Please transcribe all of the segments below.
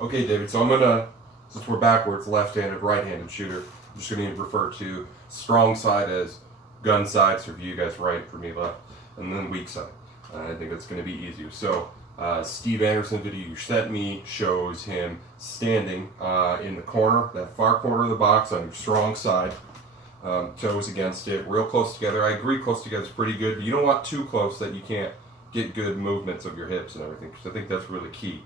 Okay, David, so I'm gonna, since we're backwards, left-handed, right-handed shooter, I'm just gonna refer to strong side as gun side, so for you guys right, for me left, and then weak side. I think that's gonna be easier. So, Steve Anderson video you sent me shows him standing in the corner, that far corner of the box on your strong side, toes against it, real close together. I agree close together is pretty good, but you don't want too close that you can't get good movements of your hips and everything, because I think that's really key.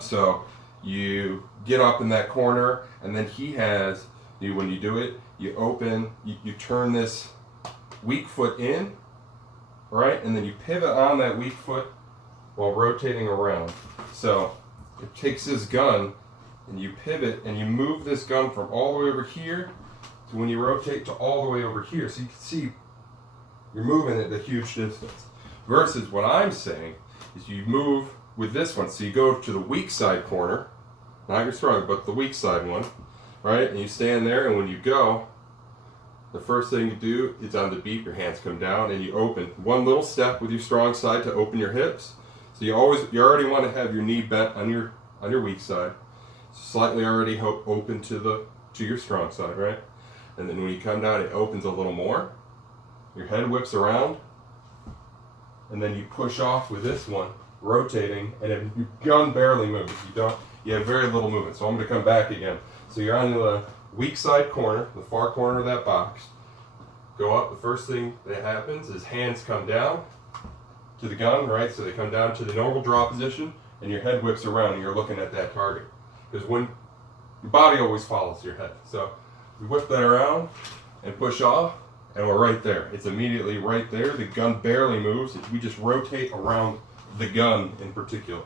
So you get up in that corner, and then he has, when you do it, you open, you turn this weak foot in, right? And then you pivot on that weak foot while rotating around. So it takes this gun, and you pivot, and you move this gun from all the way over here to when you rotate to all the way over here. So you can see you're moving at a huge distance. Versus what I'm saying is you move with this one. So you go to the weak side corner, not your strong, but the weak side one, right? And you stand there, and when you go, the first thing you do is on the beat, your hands come down, and you open one little step with your strong side to open your hips. So you already want to have your knee bent on your weak side, slightly already open to your strong side, right? And then when you come down, it opens a little more. Your head whips around, and then you push off with this one, rotating, and if your gun barely moves, you have very little movement. So I'm going to come back again. So you're on the weak side corner, the far corner of that box. Go up. The first thing that happens is hands come down to the gun, right? So they come down to the normal draw position, and your head whips around, and you're looking at that target. Because when your body always follows your head. So we whip that around and push off, and we're right there. It's immediately right there. The gun barely moves. We just rotate around the gun in particular.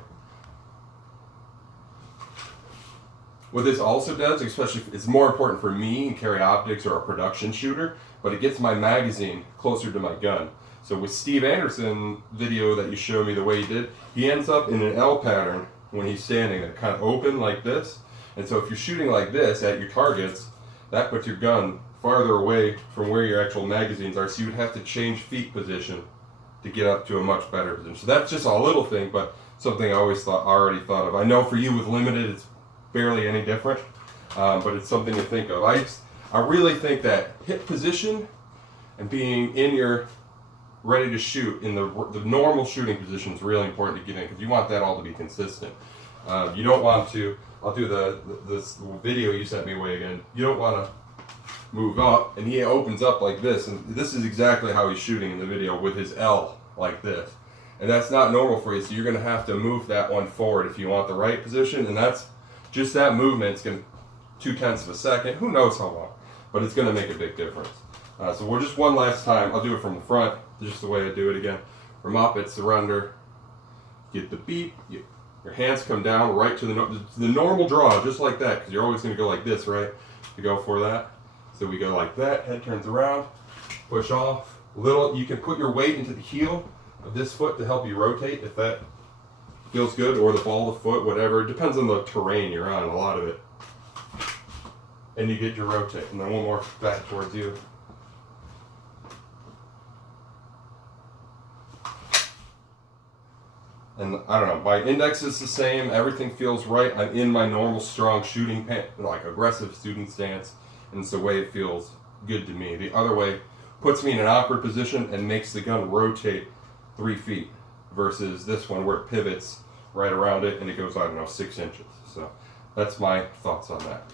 What this also does, especially it's more important for me in carry optics or a production shooter, but it gets my magazine closer to my gun. So with Steve Anderson video that you showed me the way he did, he ends up in an L pattern when he's standing, and kind of open like this. And so if you're shooting like this at your targets, that puts your gun farther away from where your actual magazines are, so you would have to change feet position to get up to a much better position. So that's just a little thing, but something I already thought of. I know for you with limited, it's barely any different, but it's something to think of. I really think that hip position and being in your ready to shoot in the normal shooting position is really important to get in, because you want that all to be consistent. You don't want to, I'll do this video you sent me away again, you don't want to move up, and he opens up like this, and this is exactly how he's shooting in the video with his L like this, and that's not normal for you, so you're going to have to move that one forward if you want the right position, and that's just that movement. It's going to 0.2 of a second, who knows how long, but it's going to make a big difference. So we're just one last time, I'll do it from the front, just the way I do it again. From up, it's surrender, get the beat, your hands come down right to the normal draw, just like that, because you're always going to go like this, right? You go for that. So we go like that, head turns around, push off. You can put your weight into the heel of this foot to help you rotate if that feels good, or the ball of the foot, whatever. It depends on the terrain you're on, a lot of it. And you get your rotate. And then one more back towards you. And I don't know, my index is the same, everything feels right. I'm in my normal strong shooting, like aggressive student stance. And it's the way it feels good to me. The other way puts me in an awkward position and makes the gun rotate 3 feet, versus this one where it pivots right around it and it goes, I don't know, 6 inches. So that's my thoughts on that.